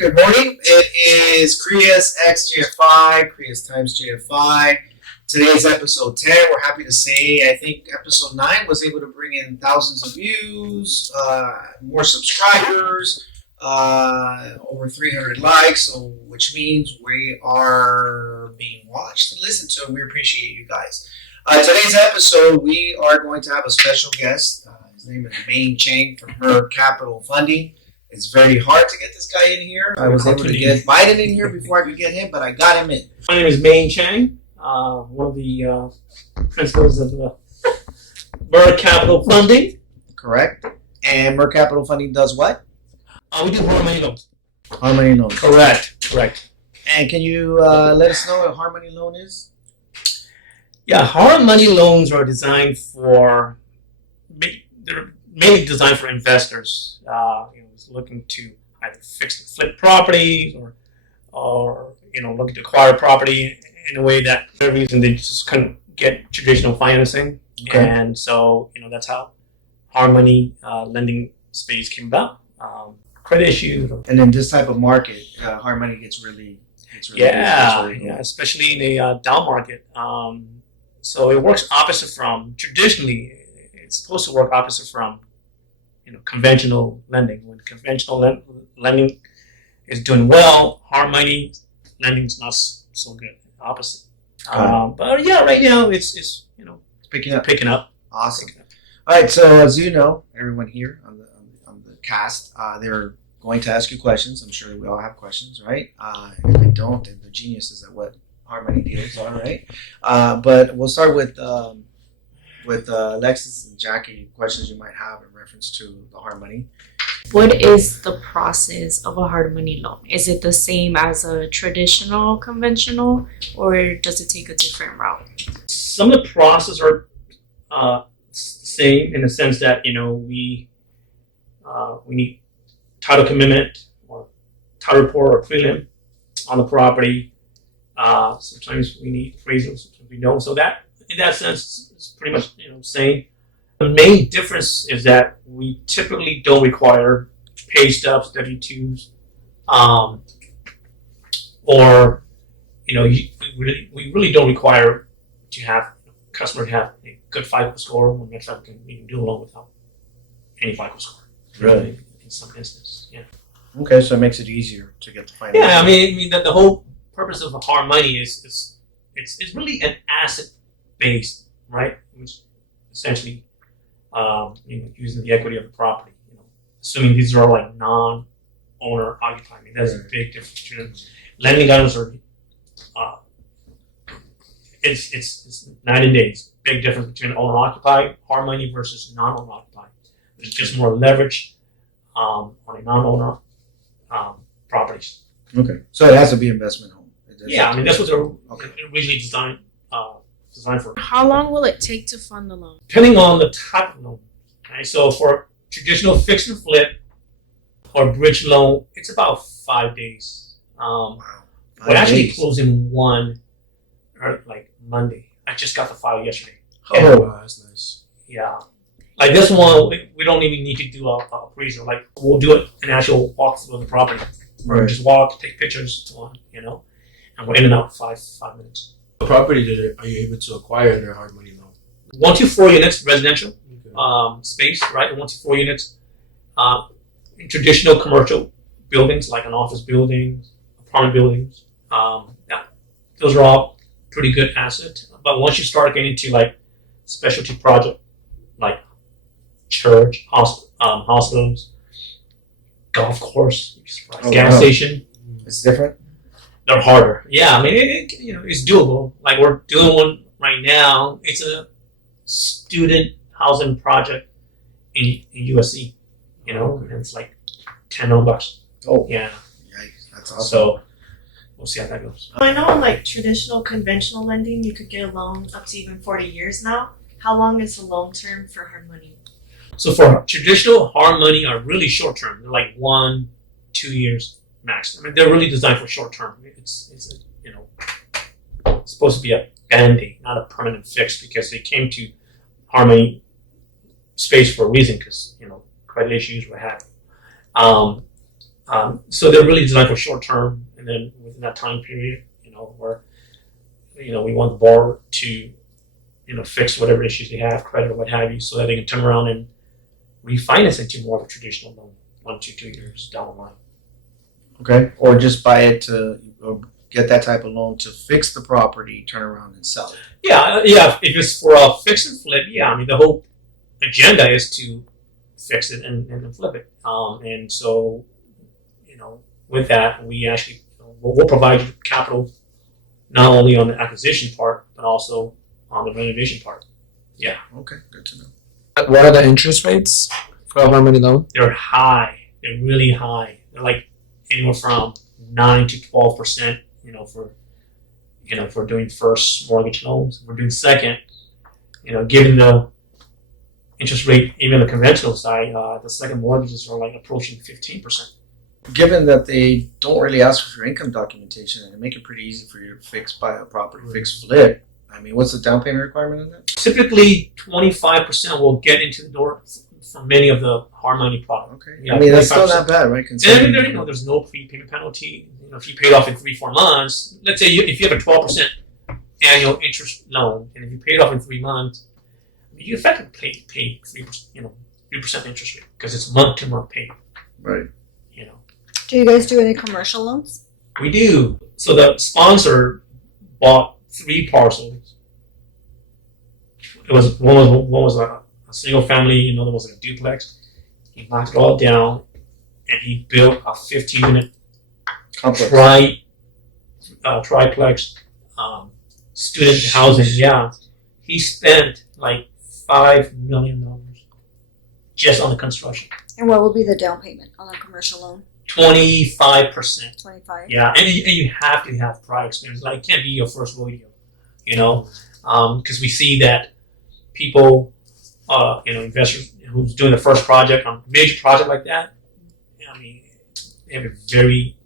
Good morning. It is Kriya's x GFI, Kriya's times GFI. Today's episode 10. We're happy to say I think episode 9 was able to bring in thousands of views, more subscribers, over 300 likes, so which means we are being watched and listened to, and we appreciate you guys. Today's episode, we are going to have a special guest. His name is Chang from Her Capital Funding. It's very hard to get this guy in here. I was able to get Biden in here before I could get him, but I got him in. My name is Chang, one of the principals of the Mer Capital Funding. Correct. And Mer Capital Funding does what? We do hard money loans. Hard money loans. Correct. And can you let us know what a hard money loan is? Yeah, hard money loans are designed for, they're mainly designed for investors. Looking to either fix and flip properties or looking to acquire property in a way that for whatever reason they just couldn't get traditional financing. Okay. And so that's how hard money lending space came about. Credit issues. And in this type of market, hard money gets really yeah, especially in a down market. So it works opposite from traditionally. It's supposed to work opposite from conventional lending. When conventional lending is doing well, hard money lending is not so good. Opposite. But yeah, right now it's picking up. Awesome. Picking up. All right. So as you know, everyone here on the cast, they're going to ask you questions. I'm sure we all have questions, right? If they don't, then they're geniuses at what hard money deals are, right? But we'll start with Alexis and Jackie, questions you might have in reference to the hard money. What is the process of a hard money loan? Is it the same as a traditional conventional, or does it take a different route? Some of the processes are same in the sense that we need title commitment or title report or prelim on the property. Sometimes we need appraisals, sometimes we don't. So that in that sense, it's pretty much same. The main difference is that we typically don't require pay stubs, W-2s, or we really don't require to have customer to have a good FICO score. When next time we can do a loan without any FICO score. Really, in some instances, yeah. Okay, so it makes it easier to get the financing. Yeah, I mean the whole purpose of hard money is it's really an asset based, right? Which essentially, using the equity of the property. Assuming these are like non-owner occupied. I mean, that's a big difference between lending items are. It's night and days. Big difference between owner occupied hard money versus non-owner occupied. There's just more leverage on a non-owner properties. Okay, so it has to be investment home. Yeah, I mean that's what they're originally designed for. How long will it take to fund the loan? Depending on the type of loan. Okay, so for traditional fix and flip or bridge loan, it's about 5 days. We're actually closing one like Monday. I just got the file yesterday. Oh, wow, that's nice. Yeah. Like this one, we don't even need to do a appraisal. Like we'll do an actual walkthrough of the property. Right. Just walk, take pictures, and we're in and out in 5 minutes. What property are you able to acquire in their hard money loan? 1 to 4 units residential space, right? 1 to 4 units in traditional commercial buildings like an office building, apartment buildings. Yeah, those are all pretty good assets. But once you start getting into like specialty project, like church, hospitals, golf course, gas station, it's different. They're harder. Yeah, I mean, it's doable. Like we're doing one right now. It's a student housing project in USC. And it's like $10. Oh, yeah, that's awesome. So we'll see how that goes. I know in like traditional conventional lending, you could get a loan up to even 40 years now. How long is the loan term for hard money? So for traditional hard money are really short term. They're like 1-2 years max. I mean, they're really designed for short term. It's supposed to be a band-aid, not a permanent fix, because they came to hard money space for a reason, because credit issues, what have you. So they're really designed for short term, and then within that time period, where we want the borrower to fix whatever issues they have, credit or what have you, so that they can turn around and refinance into more of a traditional loan 1 to 2 years down the line. Okay. Or just buy it or get that type of loan to fix the property, turn around and sell it. Yeah. If it's for a fix and flip, the whole agenda is to fix it and then flip it. And so, with that, we actually we'll provide you capital not only on the acquisition part but also on the renovation part. Yeah. Okay. Good to know. What are the interest rates for a hard money loan? They're high. They're really high. They're like anywhere from 9 to 12%. For doing first mortgage loans. If we're doing second, given the interest rate, even the conventional side, the second mortgages are like approaching 15%. Given that they don't really ask for your income documentation and they make it pretty easy for you to buy a property, fix, flip. I mean, what's the down payment requirement on that? Typically, 25% will get into the door for many of the hard money products. Okay. Yeah, I mean, that's still 25%. not bad, right? And Considering there's no prepayment penalty. If you paid off in 3-4 months, let's say if you have a 12% annual interest loan, and if you pay it off in 3 months, you effectively pay 3%, 3% interest rate because it's month-to-month payment. Right. Do you guys do any commercial loans? We do. So the sponsor bought 3 parcels. It was one was a single family, another was like a duplex. He knocked it all down, and he built a 15-unit Complex. triplex student housing. Yeah, he spent like $5 million just on the construction. And what will be the down payment on a commercial loan? 25%. 25. Yeah, and you have to have prior experience. Like, it can't be your first rodeo, because we see that people, investors who's doing the first project on a major project like that, they have a very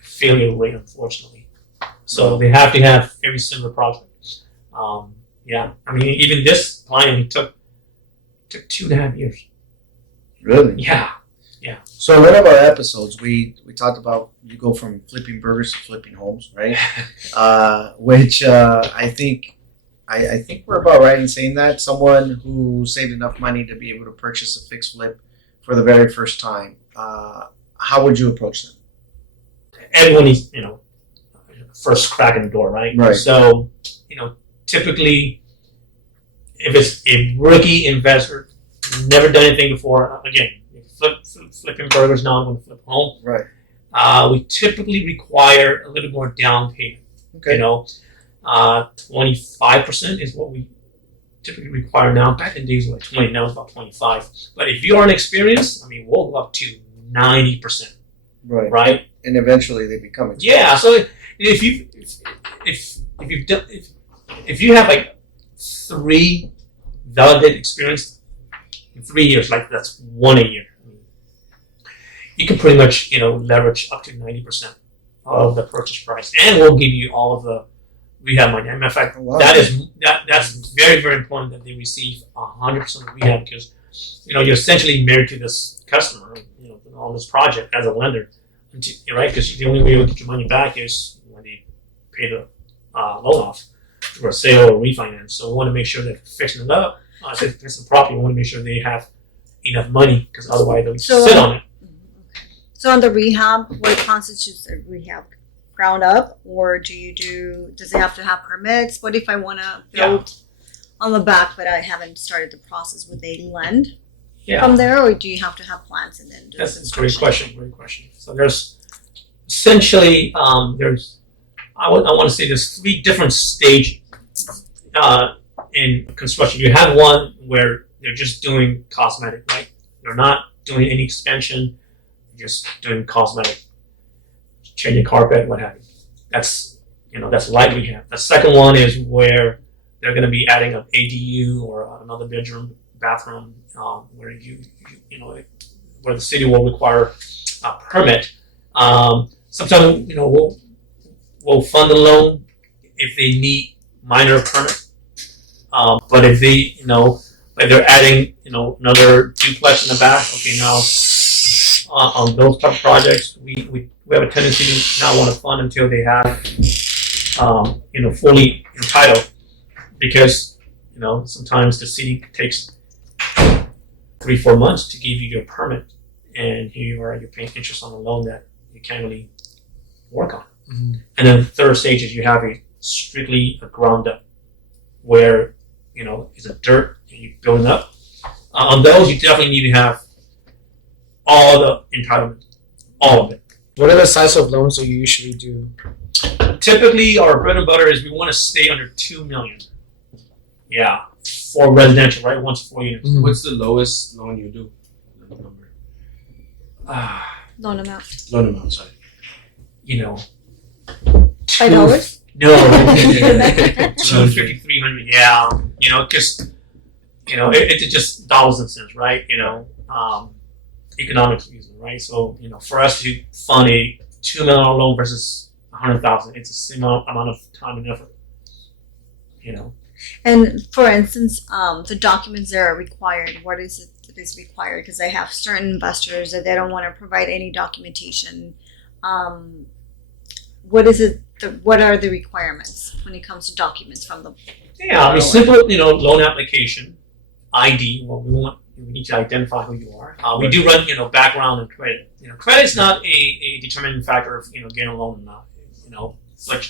failure rate, unfortunately. So they have to have very similar projects. Even this client, it took 2.5 years. Really? Yeah. So in one of our episodes, we talked about you go from flipping burgers to flipping homes, right? Which I think we're about right in saying that someone who saved enough money to be able to purchase a fixed flip for the very first time. How would you approach them? Everyone is, first crack in the door, right? Right. So, typically, if it's a rookie investor, never done anything before, again, flipping burgers, now I'm going to flip home. Right. We typically require a little more down payment. Okay. 25% is what we typically require now. Back in the days, it was like 20, now it's about 25. But if you aren't experienced, we'll go up to 90%. Right. Right? And eventually they become expensive. Yeah. So if you have like 3 validated experience in 3 years, like that's 1 a year, you can pretty much leverage up to 90% of the purchase price, and we'll give you all of the rehab money. And in fact, Wow. that's very, very important that they receive 100% of rehab, because you're essentially married to this customer, on this project as a lender, right? Because the only way you'll get your money back is when they pay the loan off through a sale or refinance. So we want to make sure they're fixing it up. If it's fixing the property, we want to make sure they have enough money, because otherwise they'll sit on it. So on the rehab, what constitutes a rehab? Ground up, or does it have to have permits? What if I want to build on the back, but I haven't started the process? Would they lend from there, or do you have to have plans and then do That's a construction? great question. So there's essentially I want to say there's 3 different stages in construction. You have one where they're just doing cosmetic, right? They're not doing any expansion, just doing cosmetic, changing carpet, what have you. That's light rehab. The second one is where they're going to be adding an ADU or another bedroom, bathroom, where where the city will require a permit. Sometimes we'll fund the loan if they need minor permit. But if like they're adding another duplex in the back, okay, now on those type of projects, we have a tendency to not want to fund until they have, fully entitled, because, sometimes the city takes 3-4 months to give you your permit, and here you are, you're paying interest on a loan that you can't really work on. Mm-hmm. And then the third stage is you have strictly a ground up, where, it's a dirt and you're building up. On those, you definitely need to have all the entitlement, all of it. What are the size of loans that you usually do? Typically, our bread and butter is we want to stay under $2 million. Yeah, for residential, right? 1 to 4 units. Mhm. What's the lowest loan you do? The number. Loan amount. Loan amount, sorry. $5? No, 250, 300. Yeah, because it's just dollars and cents, right? Economics reason, right? So for us to fund a $2 million loan versus $100,000, it's a similar amount of time and effort. And for instance, the documents that are required, what is it that is required? Because I have certain investors that they don't want to provide any documentation. What is it? What are the requirements when it comes to documents from the? Yeah, I mean, simple, loan application, ID. Well, we need to identify who you are. We do run, background and credit. Credit's not a determining factor of getting a loan or not. Like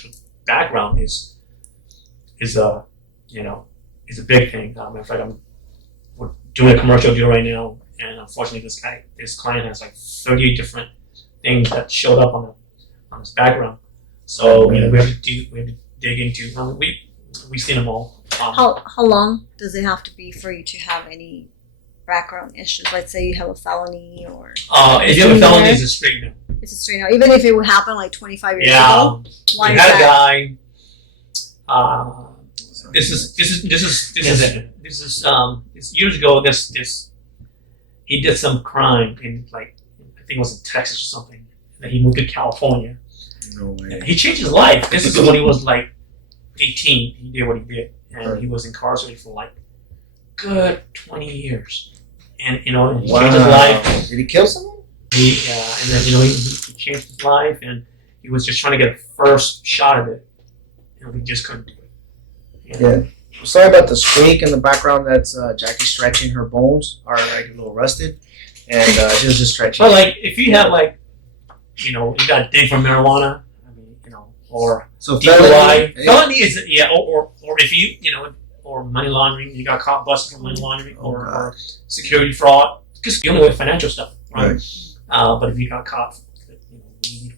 background is a big thing. Matter of fact, we're doing a commercial deal right now, and unfortunately, this client has like 38 different things that showed up on his background. So we have to dig into. We've seen them all. How long does it have to be for you to have any background issues? Let's say you have a felony or. If you have a felony, it's a straight no. It's a straight no, even if it would happen like 25 years Yeah, ago. Why we is had a that? guy. This is years ago. He did some crime in I think it was in Texas or something. And then he moved to California. No way. He changed his life. This is when he was 18. He did what he did, and he was incarcerated for good 20 years. And he changed his life. Did he kill someone? And then he changed his life, and he was just trying to get a first shot at it, and we just couldn't do it. Yeah. Sorry about the squeak in the background. That's Jackie stretching. Her bones are a little rusted, and she was just stretching. But if you have you got a ding for marijuana, or so DUI, felony is or if or money laundering, you got caught busted for money laundering or security fraud, because you're dealing with financial stuff, right? But if you got caught, weed,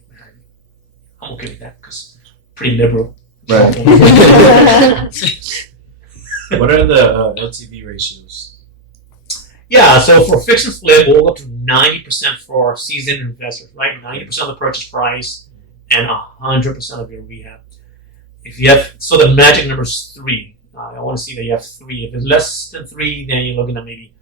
I'm okay with that because pretty liberal. Right. What are the LTV ratios? Yeah, so for fix and flip, we'll go up to 90% for seasoned investors, right? 90% of the purchase price and 100% of your rehab. So the magic number is 3. I want to see that you have 3. If it's less than 3, then you're looking at maybe,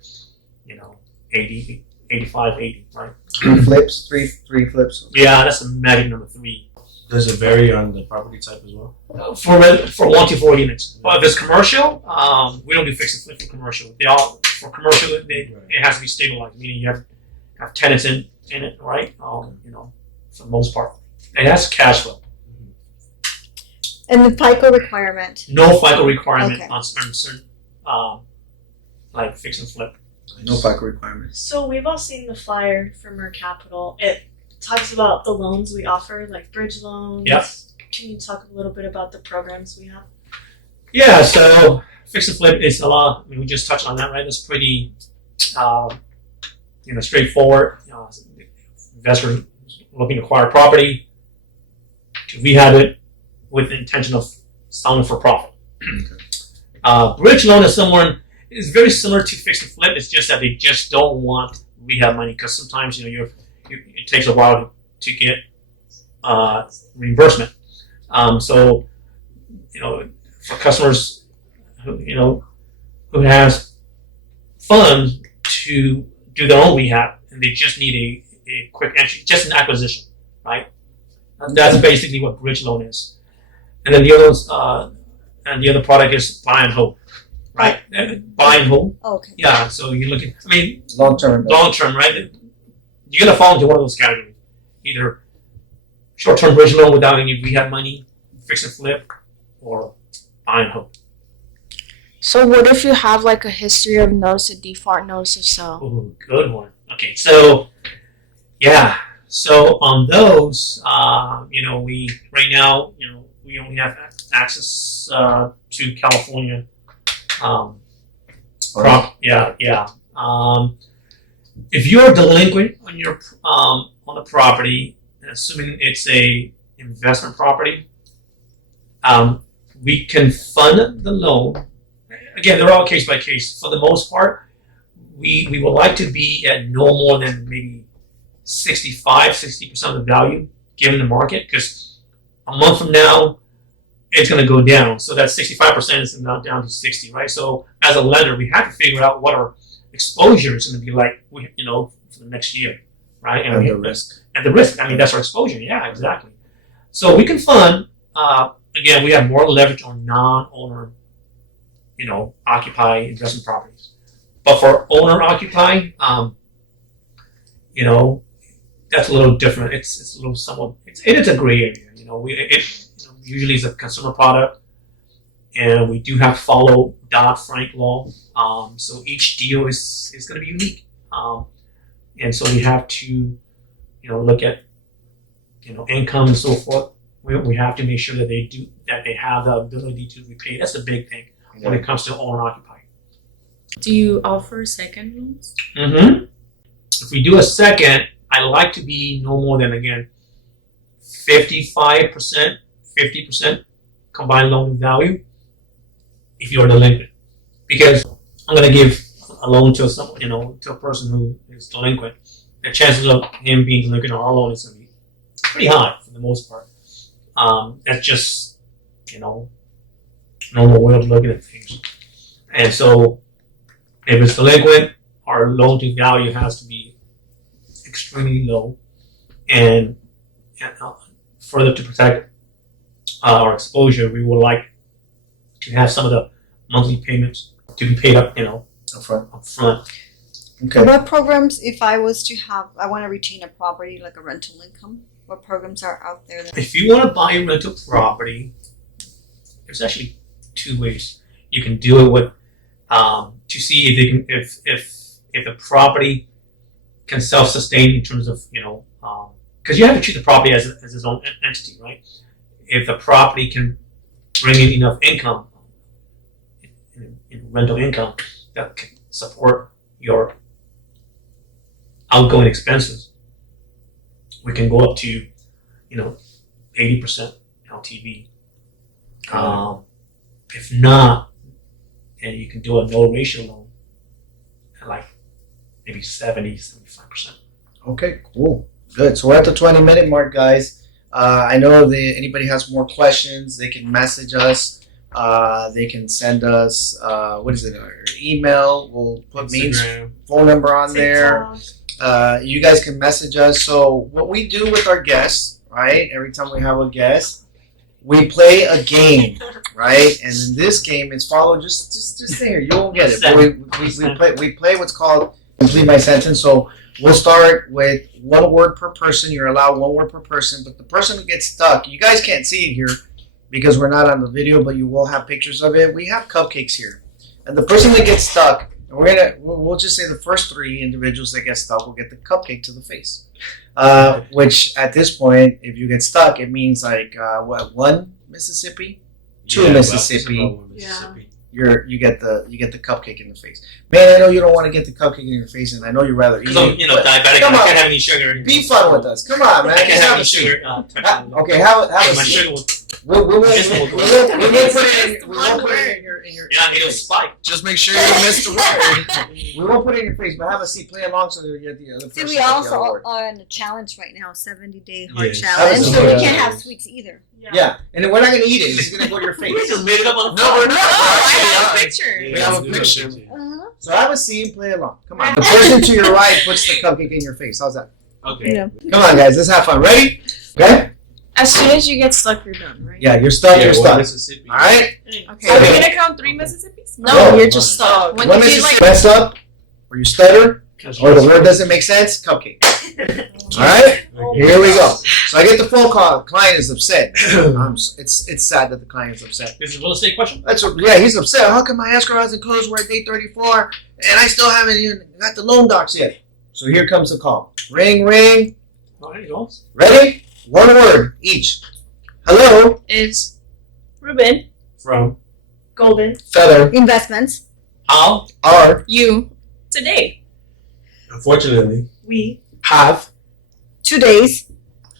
80, 85, 80, right? 3 flips, three flips. Yeah, that's the magic number 3. Does it vary on the property type as well? For 1 to 4 units. But if it's commercial, we don't do fix and flip for commercial. For commercial, it has to be stabilized, meaning you have tenants in it, right? For the most part. It has cash flow. And the FICO requirement. No FICO requirement Okay. on certain, fix and flip. No FICO requirements. So we've all seen the flyer for Mer Capital. It talks about the loans we offer, like bridge loans. Yep. Can you talk a little bit about the programs we have? Yeah, so fix and flip is a lot. I mean, we just touched on that, right? It's pretty, straightforward. Investors looking to acquire property, to rehab it with the intention of selling for profit. Bridge loan is very similar to fix and flip. It's just that they just don't want rehab money because sometimes it takes a while to get reimbursement. So for customers who has funds to do their own rehab and they just need a quick entry, just an acquisition, right? That's basically what bridge loan is. And then the other product is buy and hold, right? Buy and hold. Okay. Yeah. So you're looking. I mean, Long term. long term, right? you're gonna fall into one of those categories. Either short-term bridge loan without any rehab money, fix and flip, or buy and hold. So what if you have like a history of notice of default, notice of sale? Ooh, good one. Okay, so yeah, so on those, we right now, we only have access to California. If you're delinquent on your on the property, assuming it's a investment property, we can fund the loan. Again, they're all case by case. For the most part, we would like to be at no more than maybe 60% of the value given the market, because a month from now it's going to go down. So that 65% is now down to 60, right? So as a lender, we have to figure out what our exposure is going to be like, for the next year, right? And the risk. And the risk. I mean, that's our exposure. Yeah, exactly. So we can fund. Again, we have more leverage on non-owner, occupy investment properties. But for owner occupy, that's a little different. It's a little somewhat. It is a gray area. Usually it's a consumer product, and we do have to follow Dodd-Frank law. So each deal is going to be unique, and so we have to, look at, income and so forth. We have to make sure that they have the ability to repay. That's the big thing when it comes to owner occupied. Do you offer second loans? Mm-hmm. If we do a second, I like to be no more than, again, 55%, 50% combined loan value if you're delinquent. Because I'm going to give a loan to to a person who is delinquent. The chances of him being delinquent on our loan is going to be pretty high for the most part. That's just, normal way of looking at things. And so if it's delinquent, our loan to value has to be extremely low, and further to protect our exposure, we would like to have some of the monthly payments to be paid up, up front. Okay. What programs, if I want to retain a property like a rental income, what programs are out there? If you want to buy a rental property, there's actually two ways you can do it with, to see if they can, if the property can self-sustain in terms of, because you have to treat the property as its own entity, right? If the property can bring in enough income, rental income, that can support your outgoing expenses, we can go up to, 80% LTV. If not, and you can do a no ratio loan at like maybe 70-75%. Okay, cool. Good. So we're at the 20-minute mark, guys. I know that anybody has more questions, they can message us. They can send us, our email. We'll put Mean's phone number on there. You guys can message us. So what we do with our guests, right? Every time we have a guest, we play a game, right? And in this game, it's follow. Just stay here. You won't get it. But we play what's called complete my sentence. So we'll start with one word per person. You're allowed one word per person. But the person who gets stuck, you guys can't see it here because we're not on the video, but you will have pictures of it. We have cupcakes here, and the person that gets stuck, and we'll just say the first three individuals that get stuck will get the cupcake to the face. Which at this point, if you get stuck, it means like one Mississippi, two Mississippi. You get the cupcake in the face. Man, I know you don't want to get the cupcake in your face, and I know you'd rather eat it. Because I'm diabetic. I can't have any sugar. Be fun with us. Come on, man. I can't have any sugar. Okay, have a my seat. sugar will. We won't put it in your. Yeah, it'll spike. Just make sure you don't miss the word. We won't put it in your face, but have a seat. Play along so that you get the other person. See, we also are on the challenge right now, 70-day hard Yes. challenge, so we can't have sweets either. Yeah, and then we're not gonna eat it. It's gonna go to your We face. just made it up on the No, we're not. I have a Actually, picture. We have a picture. Uh-huh. So have a seat and play along. Come on. The person to your right puts the cupcake in your face. How's that? Okay. Yeah. Come on, guys. Let's have fun. Ready? Okay. As soon as you get stuck, you're done, right? Yeah, you're stuck. You're one stuck. Mississippi. All right. Okay. Are we gonna count 3 Mississippis? No. you're just stuck. When One you is do like mess up, or you stutter, or the word doesn't make sense. Cupcake. All right, here we go. So I get the phone call. The client is upset. It's sad that the client is upset. This is a real estate question? Yeah, he's upset. How come my escrow hasn't closed? We're at day 34, and I still haven't even got the loan docs yet. So here comes the call. Ring, ring. Oh, there you go. Ready? One word each. Hello. Is Ruben, From Golden. Feather. Investments. How? Are you, today. unfortunately, We. Have. 2 days.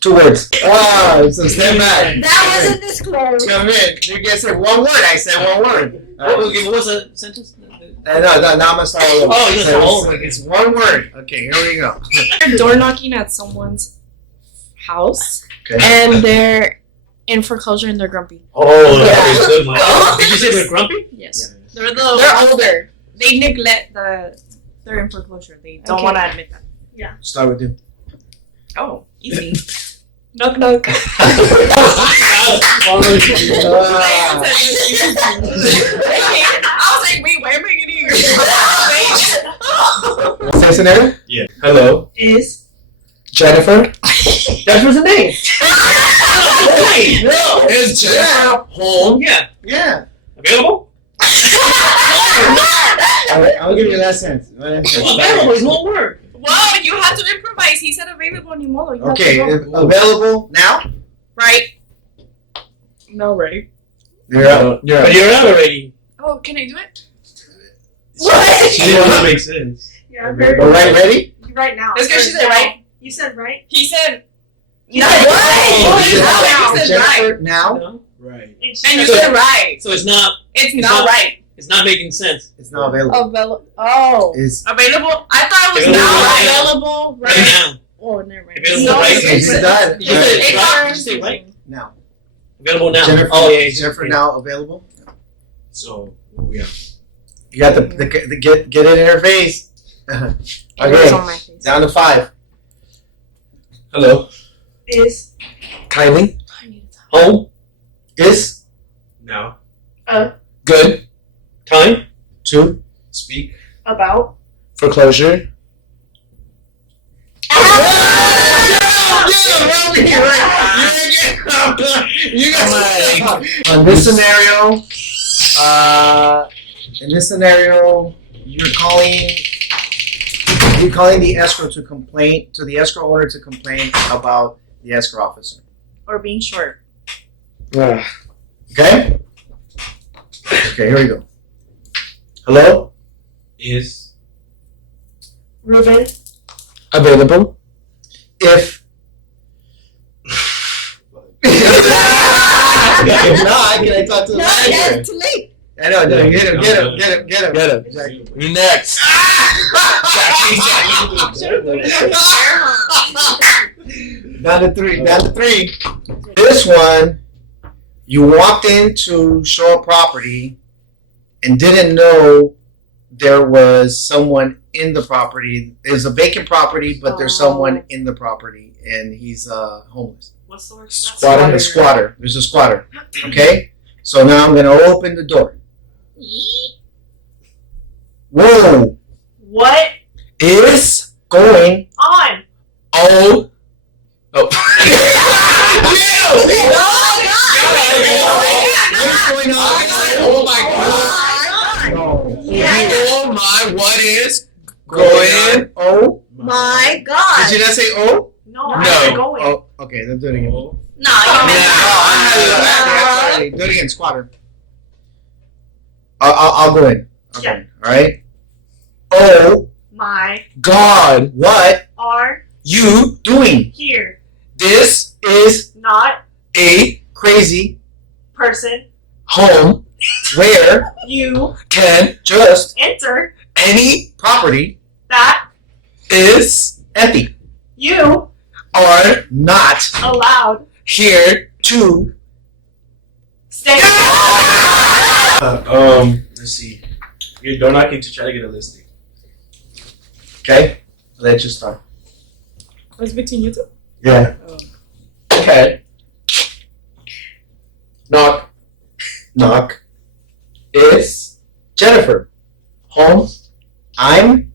2 words. Wow, so stand back. That wasn't disclosed. Come in. You guys said 1 word. I said 1 word. What was the sentence? No, now I'm gonna start all over. Oh, you So start over. it's 1 word. Okay, here we go. You're door knocking at someone's house, Okay. and they're in foreclosure and they're grumpy. Oh, Yeah. good one. Did you say they're grumpy? Yes. They're the They're older. They neglect they're in foreclosure. They don't Okay. want to admit that. Start with you. Oh, easy. Knock knock. I was like, wait, why am I getting Say scenario. yeah. Hello. is Jennifer. That was the name. No, it's Jennifer home. Yeah. Yeah. Available? I'll give you the last sentence. Available is one word. Wow, you have to improvise. He said available anymore. You have Okay, to go. available now. Right. No, ready. You're up. You're But you're out already. Oh, can I do it? What? She didn't want to make sense. Yeah, very All right, ready? right now. It's because she said right. You said right. He said. You said Oh, You right. said right. Jennifer now. No? Right. And she And you said said right. So it's not It's It's not not- right. it's not making sense. It's now available. Oh. Is Available? I thought it was Available now right. available. Right Right. now. Oh, never mind. Available No, right. it's- She's done. Did you say it's right? not- Did you say right? now. Available now. Jennifer, Oh yeah. Jennifer now available. So we are. You got the get it in her face. It was Okay, on my face. down to 5. Hello. is Kylie. Home. Is Now. Good. Time. 2. Speak. about Foreclosure. You got on this scenario. In this scenario, you're calling the escrow to complain to the escrow owner to complain about the escrow officer. Or being short. Ah. Okay. Okay. Here we go. Hello. Is. Ruben. Available. If if not, can I talk to the No, manager? that's too late. I know. No, get him. Get him. Get him. Get him. Get him. Exactly. You next. Down to 3. Down to 3. This one, you walked in to show a property and didn't know there was someone in the property. There's a vacant property, but there's someone in the property, and he's homeless. What's the word? Squatter. A squatter. There's a squatter. Okay. So now I'm gonna open the door. Whoa! What Is Going. on? oh What's going on? Oh my No. oh my what is Going. Oh. My God. Did you not say oh? No, No. I'm going. Oh. Okay. Then do it again. Oh. No, you meant Do it again, squatter. I'll go in. I'll go in. All right. Oh My God, what are you doing? here. this is Not a Crazy. person. home Where You can just enter any property that is empty you are not allowed here to stay. Let's see. You're door knocking to try to get a listing. okay. Let's just start. What's between you two? Yeah. okay. Knock. Knock Is Jennifer home. I'm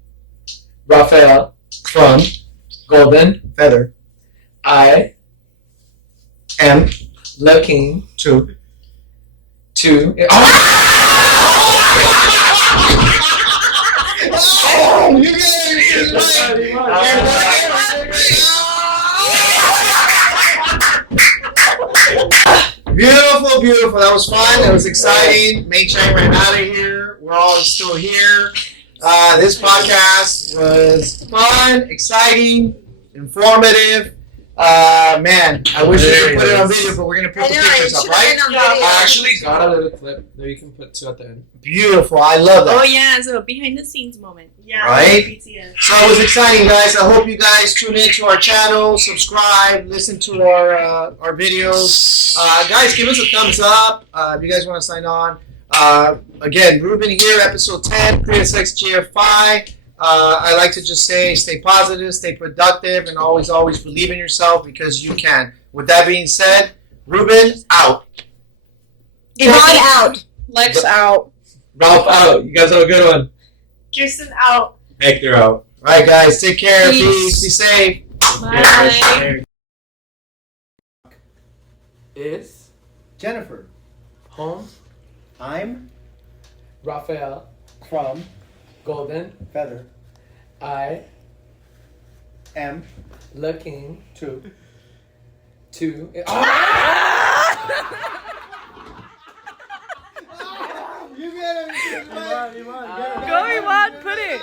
Raphael from golden. feather, I am looking to. to. Oh, you got it right. Beautiful, beautiful. That was fun. That was exciting. Mei Chang ran out of here. We're all still here. This podcast was fun, exciting, informative. Man, I wish we could put it on video, but we're gonna put the pictures up, right? I actually got a little clip that you can put to at the end. Beautiful. I love that. Oh yeah, so behind the scenes moment. Yeah, Right? BTS. So it was exciting, guys. I hope you guys tune into our channel, subscribe, listen to our videos. Guys, give us a thumbs up if you guys want to sign on. Again, Ruben here, episode 10, Prius XGF5. I like to just say, stay positive, stay productive, and always, always believe in yourself because you can. With that being said, Ruben, out. Yvonne out. Lex out. Ralph out. You guys have a good one. Kirsten out. Hector out. All right, guys, take care. Peace. Peace. Be safe. Bye. Is Jennifer, home I'm Raphael from golden. Feather. I Am looking to. to. You get it. Go, Iwan, put it.